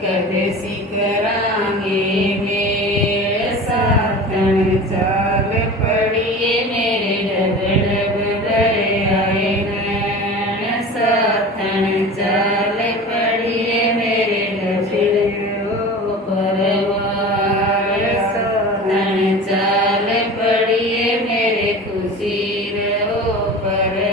कदे सिकरांगे मेरे साथन चाल पड़िए मेरे डग डग दरियाए नैन साथन चाल पड़िए मेरे डग परवार साथन चाल पड़िए मेरे खुशी रो पर